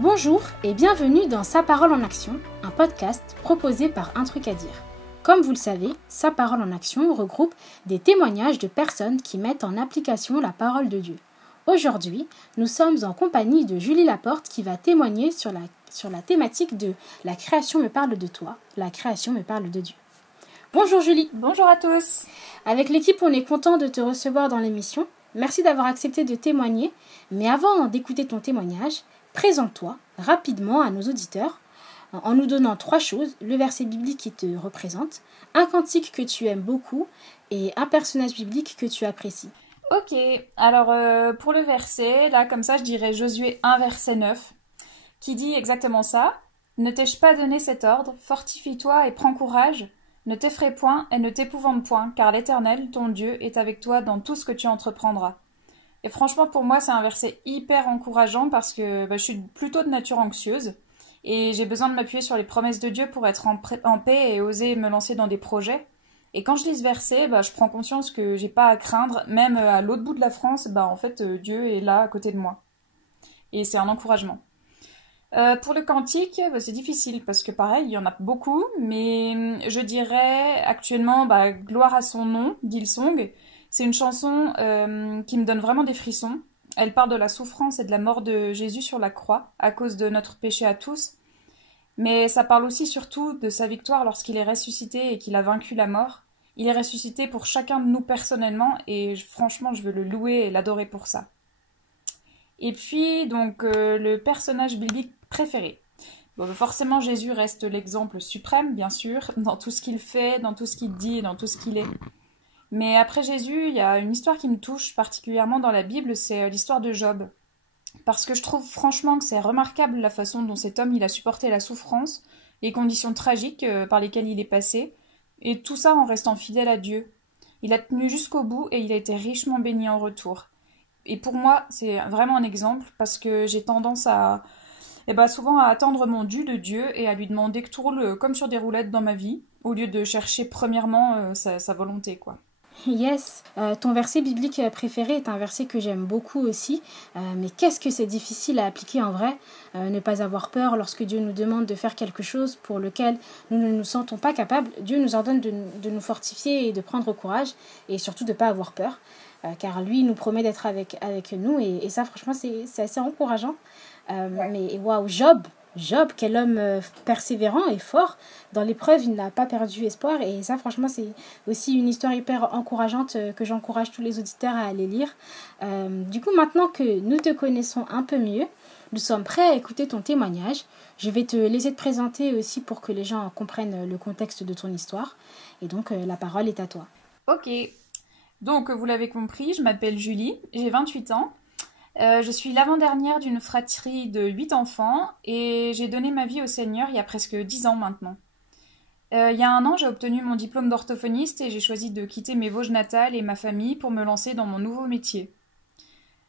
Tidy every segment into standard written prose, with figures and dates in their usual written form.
Bonjour et bienvenue dans Sa parole en action, un podcast proposé par Un truc à dire. Comme vous le savez, Sa parole en action regroupe des témoignages de personnes qui mettent en application la parole de Dieu. Aujourd'hui, nous sommes en compagnie de Julie Laporte qui va témoigner sur la thématique de « La création me parle de toi, la création me parle de Dieu ». Bonjour Julie. Bonjour à tous. Avec l'équipe, on est content de te recevoir dans l'émission. Merci d'avoir accepté de témoigner. Mais avant d'écouter ton témoignage, présente-toi rapidement à nos auditeurs en nous donnant 3 choses, le verset biblique qui te représente, un cantique que tu aimes beaucoup et un personnage biblique que tu apprécies. Ok, alors pour le verset, là comme ça je dirais Josué 1 verset 9, qui dit exactement ça. Ne t'ai-je pas donné cet ordre, fortifie-toi et prends courage, ne t'effraie point et ne t'épouvante point, car l'Éternel, ton Dieu, est avec toi dans tout ce que tu entreprendras. Et franchement, pour moi, c'est un verset hyper encourageant parce que je suis plutôt de nature anxieuse et j'ai besoin de m'appuyer sur les promesses de Dieu pour être en paix et oser me lancer dans des projets. Et quand je lis ce verset, je prends conscience que j'ai pas à craindre, même à l'autre bout de la France, en fait, Dieu est là à côté de moi. Et c'est un encouragement. Pour le cantique, c'est difficile parce que pareil, il y en a beaucoup, mais je dirais actuellement Gloire à son nom d'Hillsong. C'est une chanson qui me donne vraiment des frissons. Elle parle de la souffrance et de la mort de Jésus sur la croix à cause de notre péché à tous. Mais ça parle aussi surtout de sa victoire lorsqu'il est ressuscité et qu'il a vaincu la mort. Il est ressuscité pour chacun de nous personnellement et franchement, je veux le louer et l'adorer pour ça. Et puis, donc, le personnage biblique préféré. Forcément, Jésus reste l'exemple suprême, bien sûr, dans tout ce qu'il fait, dans tout ce qu'il dit et dans tout ce qu'il est. Mais après Jésus, il y a une histoire qui me touche particulièrement dans la Bible, c'est l'histoire de Job. Parce que je trouve franchement que c'est remarquable la façon dont cet homme il a supporté la souffrance, les conditions tragiques par lesquelles il est passé, et tout ça en restant fidèle à Dieu. Il a tenu jusqu'au bout et il a été richement béni en retour. Et pour moi, c'est vraiment un exemple parce que j'ai tendance à souvent à attendre mon dû de Dieu et à lui demander que tout roule comme sur des roulettes dans ma vie, au lieu de chercher premièrement sa volonté, quoi. Yes, ton verset biblique préféré est un verset que j'aime beaucoup aussi, mais qu'est-ce que c'est difficile à appliquer en vrai, ne pas avoir peur lorsque Dieu nous demande de faire quelque chose pour lequel nous ne nous sentons pas capables. Dieu nous ordonne de nous fortifier et de prendre courage et surtout de ne pas avoir peur, car lui nous promet d'être avec nous et ça franchement c'est assez encourageant. Mais waouh, Job, quel homme persévérant et fort. Dans l'épreuve, il n'a pas perdu espoir. Et ça, franchement, c'est aussi une histoire hyper encourageante que j'encourage tous les auditeurs à aller lire. Du coup, maintenant que nous te connaissons un peu mieux, nous sommes prêts à écouter ton témoignage. Je vais te laisser te présenter aussi pour que les gens comprennent le contexte de ton histoire. Et donc, la parole est à toi. Ok. Donc, vous l'avez compris, je m'appelle Julie, j'ai 28 ans. Je suis l'avant-dernière d'une fratrie de 8 enfants et j'ai donné ma vie au Seigneur il y a presque 10 ans maintenant. Il y a 1 an, j'ai obtenu mon diplôme d'orthophoniste et j'ai choisi de quitter mes Vosges natales et ma famille pour me lancer dans mon nouveau métier.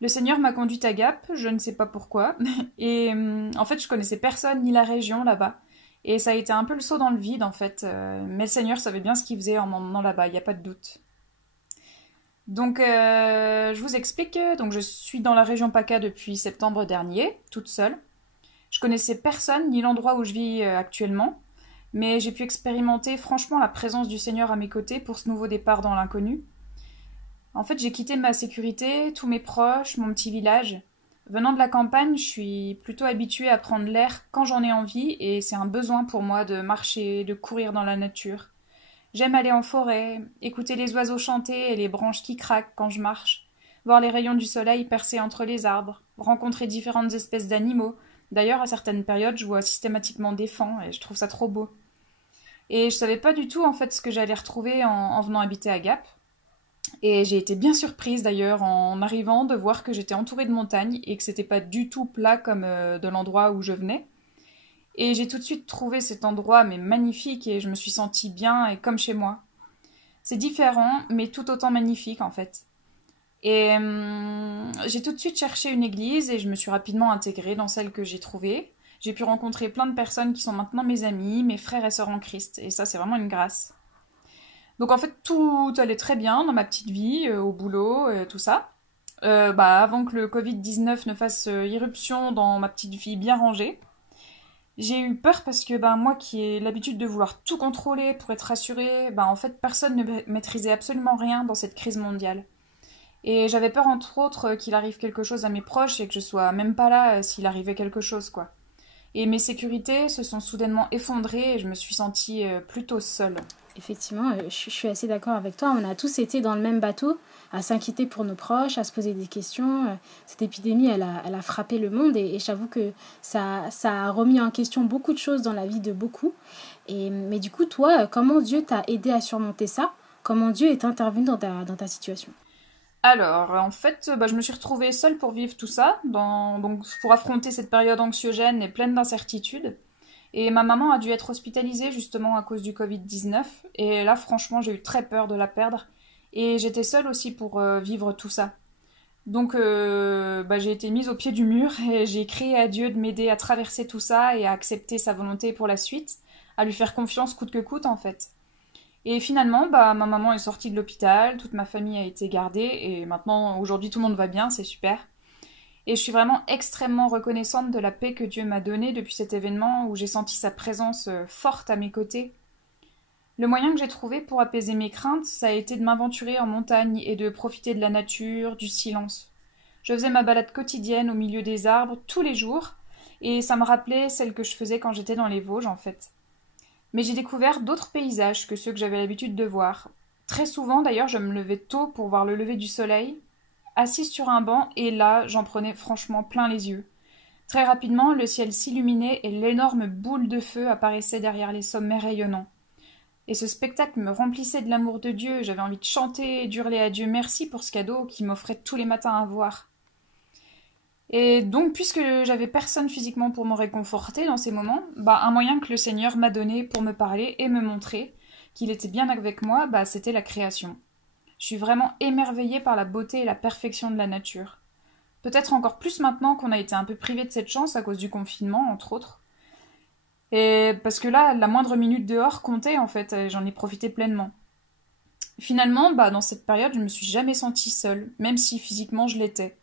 Le Seigneur m'a conduite à Gap, je ne sais pas pourquoi, et en fait je connaissais personne ni la région là-bas. Et ça a été un peu le saut dans le vide en fait, mais le Seigneur savait bien ce qu'il faisait en m'emmenant là-bas, il n'y a pas de doute. Donc, je vous explique. Donc, je suis dans la région PACA depuis septembre dernier, toute seule. Je connaissais personne ni l'endroit où je vis actuellement, mais j'ai pu expérimenter franchement la présence du Seigneur à mes côtés pour ce nouveau départ dans l'inconnu. En fait, j'ai quitté ma sécurité, tous mes proches, mon petit village. Venant de la campagne, je suis plutôt habituée à prendre l'air quand j'en ai envie et c'est un besoin pour moi de marcher, de courir dans la nature. J'aime aller en forêt, écouter les oiseaux chanter et les branches qui craquent quand je marche, voir les rayons du soleil percer entre les arbres, rencontrer différentes espèces d'animaux. D'ailleurs, à certaines périodes, je vois systématiquement des faons et je trouve ça trop beau. Et je savais pas du tout en fait ce que j'allais retrouver en venant habiter à Gap. Et j'ai été bien surprise d'ailleurs en arrivant de voir que j'étais entourée de montagnes et que c'était pas du tout plat comme de l'endroit où je venais. Et j'ai tout de suite trouvé cet endroit magnifique et je me suis sentie bien et comme chez moi. C'est différent, mais tout autant magnifique en fait. Et j'ai tout de suite cherché une église et je me suis rapidement intégrée dans celle que j'ai trouvée. J'ai pu rencontrer plein de personnes qui sont maintenant mes amis, mes frères et sœurs en Christ. Et ça, c'est vraiment une grâce. Donc en fait, tout allait très bien dans ma petite vie, au boulot, tout ça. avant que le Covid-19 ne fasse irruption dans ma petite vie bien rangée. J'ai eu peur parce que moi qui ai l'habitude de vouloir tout contrôler pour être rassurée, en fait personne ne maîtrisait absolument rien dans cette crise mondiale. Et j'avais peur entre autres qu'il arrive quelque chose à mes proches et que je sois même pas là s'il arrivait quelque chose quoi. Et mes sécurités se sont soudainement effondrées et je me suis sentie plutôt seule. Effectivement, je suis assez d'accord avec toi. On a tous été dans le même bateau, à s'inquiéter pour nos proches, à se poser des questions. Cette épidémie, elle a frappé le monde et j'avoue que ça a remis en question beaucoup de choses dans la vie de beaucoup. Mais du coup, toi, comment Dieu t'a aidé à surmonter ça? Comment Dieu est intervenu dans ta situation? Alors, en fait, je me suis retrouvée seule pour vivre tout ça, donc pour affronter cette période anxiogène et pleine d'incertitudes. Et ma maman a dû être hospitalisée justement à cause du Covid-19. Et là, franchement, j'ai eu très peur de la perdre. Et j'étais seule aussi pour vivre tout ça. Donc, j'ai été mise au pied du mur et j'ai crié à Dieu de m'aider à traverser tout ça et à accepter sa volonté pour la suite, à lui faire confiance coûte que coûte en fait. Et finalement, ma maman est sortie de l'hôpital, toute ma famille a été gardée et maintenant, aujourd'hui, tout le monde va bien, c'est super. Et je suis vraiment extrêmement reconnaissante de la paix que Dieu m'a donnée depuis cet événement où j'ai senti sa présence forte à mes côtés. Le moyen que j'ai trouvé pour apaiser mes craintes, ça a été de m'aventurer en montagne et de profiter de la nature, du silence. Je faisais ma balade quotidienne au milieu des arbres tous les jours et ça me rappelait celle que je faisais quand j'étais dans les Vosges en fait. Mais j'ai découvert d'autres paysages que ceux que j'avais l'habitude de voir. Très souvent d'ailleurs, je me levais tôt pour voir le lever du soleil, assise sur un banc, et là, j'en prenais franchement plein les yeux. Très rapidement, le ciel s'illuminait et l'énorme boule de feu apparaissait derrière les sommets rayonnants. Et ce spectacle me remplissait de l'amour de Dieu, j'avais envie de chanter et d'hurler à Dieu merci pour ce cadeau qu'il m'offrait tous les matins à voir. Et donc, puisque j'avais personne physiquement pour me réconforter dans ces moments, un moyen que le Seigneur m'a donné pour me parler et me montrer qu'il était bien avec moi, c'était la création. Je suis vraiment émerveillée par la beauté et la perfection de la nature. Peut-être encore plus maintenant qu'on a été un peu privé de cette chance à cause du confinement, entre autres. Et parce que là, la moindre minute dehors comptait en fait, et j'en ai profité pleinement. Finalement, dans cette période, je me suis jamais sentie seule, même si physiquement je l'étais.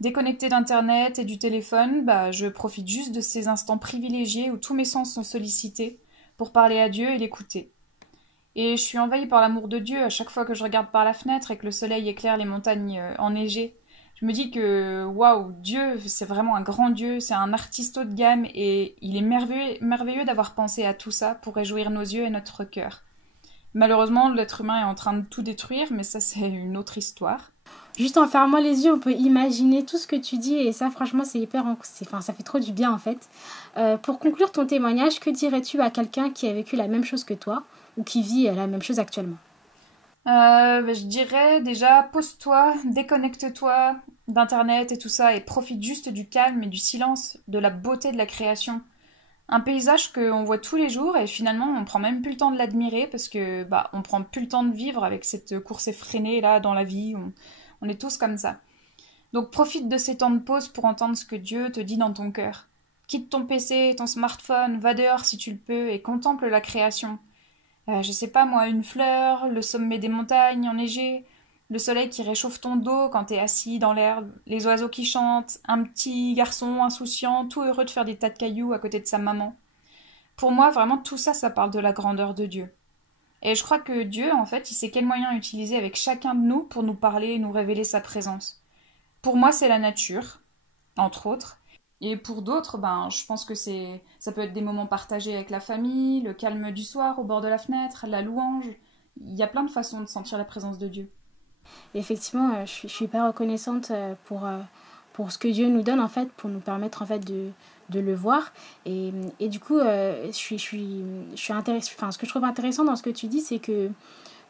Déconnectée d'internet et du téléphone, je profite juste de ces instants privilégiés où tous mes sens sont sollicités pour parler à Dieu et l'écouter. Et je suis envahie par l'amour de Dieu à chaque fois que je regarde par la fenêtre et que le soleil éclaire les montagnes enneigées. Je me dis que, waouh, Dieu, c'est vraiment un grand Dieu, c'est un artiste haut de gamme et il est merveilleux d'avoir pensé à tout ça pour réjouir nos yeux et notre cœur. Malheureusement, l'être humain est en train de tout détruire, mais ça, c'est une autre histoire. Juste en fermant les yeux, on peut imaginer tout ce que tu dis et ça, franchement, ça fait trop du bien en fait. Pour conclure ton témoignage, que dirais-tu à quelqu'un qui a vécu la même chose que toi ou qui vit la même chose actuellement? Je dirais déjà, pose-toi, déconnecte-toi d'internet et tout ça et profite juste du calme et du silence, de la beauté de la création. Un paysage qu'on voit tous les jours et finalement on prend même plus le temps de l'admirer parce que on prend plus le temps de vivre avec cette course effrénée là dans la vie, on est tous comme ça. Donc profite de ces temps de pause pour entendre ce que Dieu te dit dans ton cœur. Quitte ton PC, ton smartphone, va dehors si tu le peux et contemple la création. Je sais pas moi, une fleur, le sommet des montagnes enneigées, le soleil qui réchauffe ton dos quand t'es assis dans l'herbe, les oiseaux qui chantent, un petit garçon insouciant, tout heureux de faire des tas de cailloux à côté de sa maman. Pour moi, vraiment, tout ça, ça parle de la grandeur de Dieu. Et je crois que Dieu, en fait, il sait quel moyen utiliser avec chacun de nous pour nous parler et nous révéler sa présence. Pour moi, c'est la nature, entre autres. Et pour d'autres, je pense que ça peut être des moments partagés avec la famille, le calme du soir au bord de la fenêtre, la louange. Il y a plein de façons de sentir la présence de Dieu. Effectivement, je suis hyper reconnaissante pour ce que Dieu nous donne en fait, pour nous permettre en fait de le voir. Et du coup, je suis intéressée. Enfin, ce que je trouve intéressant dans ce que tu dis, c'est que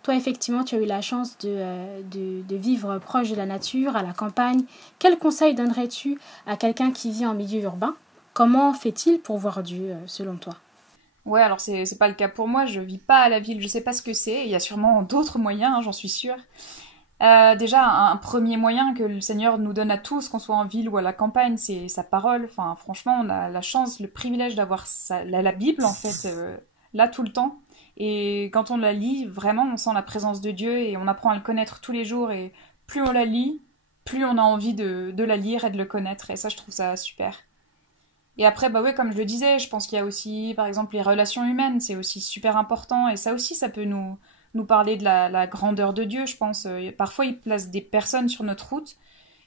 toi, effectivement, tu as eu la chance de vivre proche de la nature, à la campagne. Quel conseil donnerais-tu à quelqu'un qui vit en milieu urbain? Comment fait-il pour voir Dieu, selon toi? Ouais, alors c'est pas le cas pour moi, je vis pas à la ville, je sais pas ce que c'est, il y a sûrement d'autres moyens, j'en suis sûre. Déjà, un premier moyen que le Seigneur nous donne à tous, qu'on soit en ville ou à la campagne, c'est sa parole. Enfin, franchement, on a la chance, le privilège d'avoir la Bible, en fait, là tout le temps. Et quand on la lit, vraiment, on sent la présence de Dieu et on apprend à le connaître tous les jours. Et plus on la lit, plus on a envie de la lire et de le connaître. Et ça, je trouve ça super. Et après, bah ouais, comme je le disais, je pense qu'il y a aussi, par exemple, les relations humaines, c'est aussi super important. Et ça aussi, ça peut nous parler de la grandeur de Dieu, je pense. Parfois, il place des personnes sur notre route.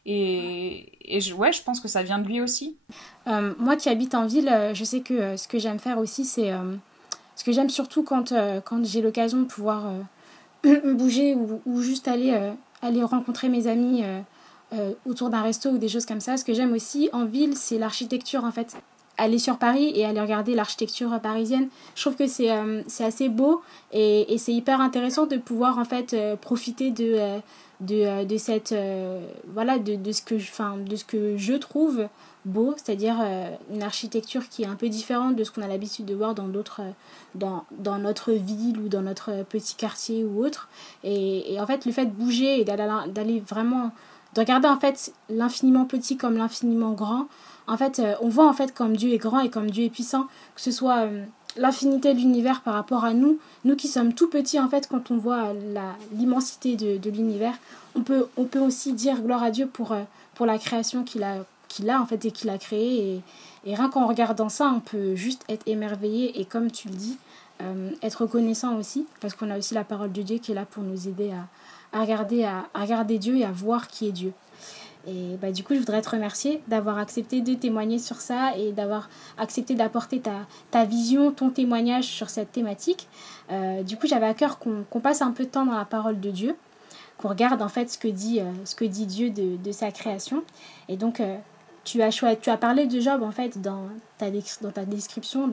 Ouais, je pense que ça vient de lui aussi. Moi qui habite en ville, je sais que ce que j'aime faire aussi, c'est... ce que j'aime surtout quand j'ai l'occasion de pouvoir bouger ou juste aller rencontrer mes amis autour d'un resto ou des choses comme ça. Ce que j'aime aussi en ville, c'est l'architecture en fait. Aller sur Paris et aller regarder l'architecture parisienne, je trouve que c'est assez beau et c'est hyper intéressant de pouvoir en fait profiter de cette voilà de ce que de ce que je trouve beau, c'est-à-dire une architecture qui est un peu différente de ce qu'on a l'habitude de voir dans d'autres dans notre ville ou dans notre petit quartier ou autre. Et en fait le fait de bouger et d'aller vraiment de regarder en fait l'infiniment petit comme l'infiniment grand, en fait on voit en fait comme Dieu est grand et comme Dieu est puissant, que ce soit l'infinité de l'univers par rapport à nous qui sommes tout petits en fait. Quand on voit l'immensité de l'univers, on peut aussi dire gloire à Dieu pour la création qu'il a en fait et qu'il a créée. Et rien qu'en regardant ça, on peut juste être émerveillé et comme tu le dis, être reconnaissant aussi, parce qu'on a aussi la parole de Dieu qui est là pour nous aider à regarder Dieu et à voir qui est Dieu. Et bah, du coup, je voudrais te remercier d'avoir accepté de témoigner sur ça et d'avoir accepté d'apporter ta vision, ton témoignage sur cette thématique. Du coup, j'avais à cœur qu'on passe un peu de temps dans la parole de Dieu, qu'on regarde en fait ce que dit Dieu de sa création. Et donc, tu as parlé de Job en fait dans ta description,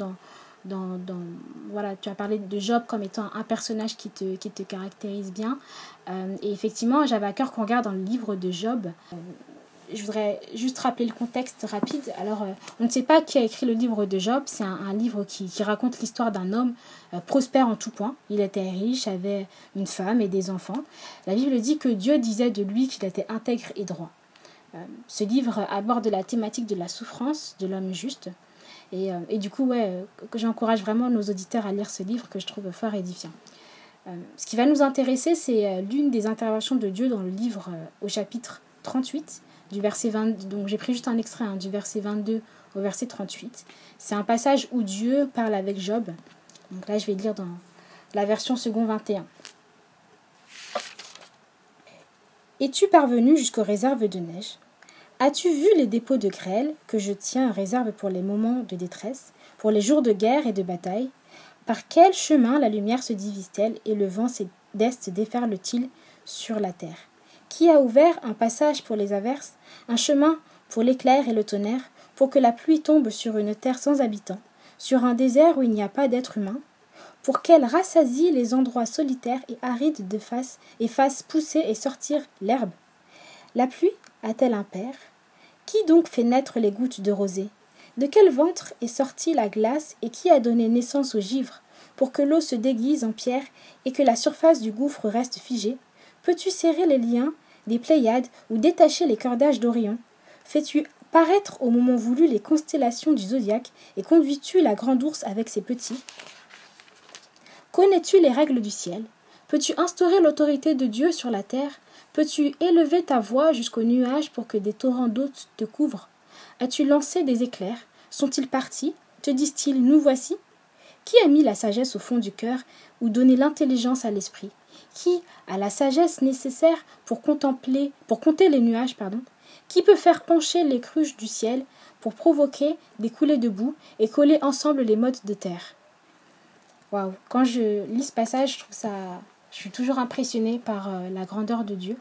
voilà, tu as parlé de Job comme étant un personnage qui te caractérise bien. Et effectivement, j'avais à cœur qu'on regarde dans le livre de Job. Je voudrais juste rappeler le contexte rapide. Alors, on ne sait pas qui a écrit le livre de Job. C'est un livre qui raconte l'histoire d'un homme prospère en tout point. Il était riche, avait une femme et des enfants. La Bible dit que Dieu disait de lui qu'il était intègre et droit. Ce livre aborde la thématique de la souffrance de l'homme juste. Et du coup, j'encourage vraiment nos auditeurs à lire ce livre que je trouve fort édifiant. Ce qui va nous intéresser, c'est l'une des interventions de Dieu dans le livre au chapitre 38, du verset 20. Donc j'ai pris juste un extrait du verset 22 au verset 38. C'est un passage où Dieu parle avec Job. Donc là, je vais lire dans la version second 21. Es-tu parvenu jusqu'aux réserves de neige ? As-tu vu les dépôts de grêle que je tiens en réserve pour les moments de détresse, pour les jours de guerre et de bataille ? Par quel chemin la lumière se divise-t-elle et le vent d'est déferle-t-il sur la terre ? Qui a ouvert un passage pour les averses, un chemin pour l'éclair et le tonnerre, pour que la pluie tombe sur une terre sans habitants, sur un désert où il n'y a pas d'être humain ? Pour qu'elle rassasie les endroits solitaires et arides et fasse pousser et sortir l'herbe ? La pluie a-t-elle un père ? Qui donc fait naître les gouttes de rosée ? De quel ventre est sortie la glace et qui a donné naissance au givre, pour que l'eau se déguise en pierre et que la surface du gouffre reste figée ? Peux-tu serrer les liens des Pléiades ou détacher les cordages d'Orion ? Fais-tu paraître au moment voulu les constellations du zodiaque et conduis-tu la grande ours avec ses petits ? Connais-tu les règles du ciel ? Peux-tu instaurer l'autorité de Dieu sur la terre ? Peux-tu élever ta voix jusqu'aux nuages pour que des torrents d'eau te couvrent ? As-tu lancé des éclairs ? Sont-ils partis ? Te disent-ils, nous voici ? Qui a mis la sagesse au fond du cœur ou donné l'intelligence à l'esprit ? Qui a la sagesse nécessaire pour compter les nuages, Qui peut faire pencher les cruches du ciel pour provoquer des coulées de boue et coller ensemble les mottes de terre ? Waouh ! Quand je lis ce passage, je suis toujours impressionnée par la grandeur de Dieu.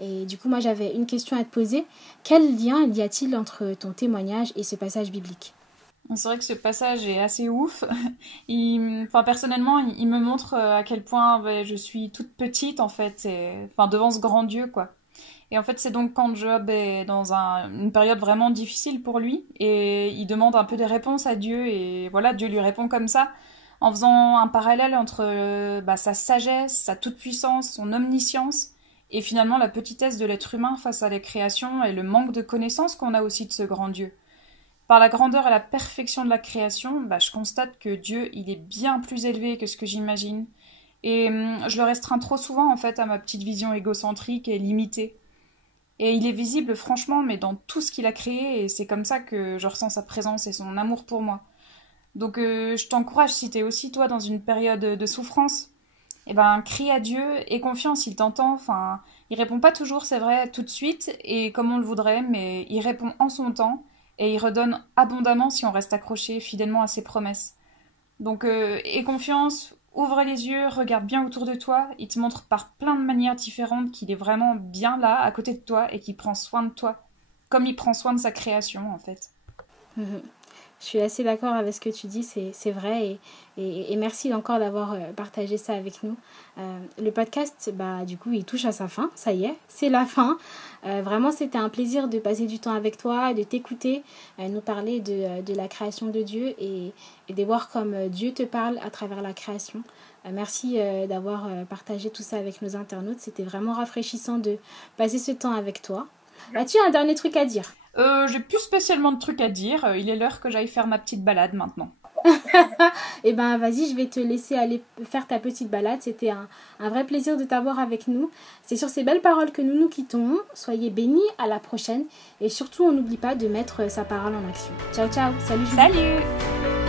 Et du coup, moi, j'avais une question à te poser. Quel lien y a-t-il entre ton témoignage et ce passage biblique ? C'est vrai que ce passage est assez ouf. Personnellement, il me montre à quel point je suis toute petite, en fait, devant ce grand Dieu, quoi. Et en fait, c'est donc quand Job est dans une période vraiment difficile pour lui, et il demande un peu des réponses à Dieu, et voilà, Dieu lui répond comme ça, en faisant un parallèle entre sa sagesse, sa toute-puissance, son omniscience, et finalement la petitesse de l'être humain face à la création et le manque de connaissance qu'on a aussi de ce grand Dieu. Par la grandeur et la perfection de la création, je constate que Dieu, il est bien plus élevé que ce que j'imagine. Et je le restreins trop souvent, en fait, à ma petite vision égocentrique et limitée. Et il est visible, franchement, mais dans tout ce qu'il a créé, et c'est comme ça que je ressens sa présence et son amour pour moi. Donc je t'encourage, si t'es aussi toi dans une période de souffrance, eh ben crie à Dieu, aie confiance, il t'entend. Enfin, il répond pas toujours, c'est vrai, tout de suite et comme on le voudrait, mais il répond en son temps et il redonne abondamment si on reste accroché fidèlement à ses promesses. Donc aie confiance, ouvre les yeux, regarde bien autour de toi, il te montre par plein de manières différentes qu'il est vraiment bien là, à côté de toi et qu'il prend soin de toi, comme il prend soin de sa création en fait. Je suis assez d'accord avec ce que tu dis, c'est vrai et merci encore d'avoir partagé ça avec nous. Le podcast, du coup, il touche à sa fin, ça y est, c'est la fin. Vraiment, c'était un plaisir de passer du temps avec toi, de t'écouter, nous parler de la création de Dieu et de voir comme Dieu te parle à travers la création. Merci d'avoir partagé tout ça avec nos internautes, c'était vraiment rafraîchissant de passer ce temps avec toi. As-tu un dernier truc à dire ? J'ai plus spécialement de trucs à dire. Il est l'heure que j'aille faire ma petite balade maintenant. Eh ben vas-y, je vais te laisser aller faire ta petite balade. C'était un vrai plaisir de t'avoir avec nous. C'est sur ces belles paroles que nous nous quittons. Soyez bénis, à la prochaine. Et surtout, on n'oublie pas de mettre sa parole en action. Ciao, ciao. Salut Julie. Salut.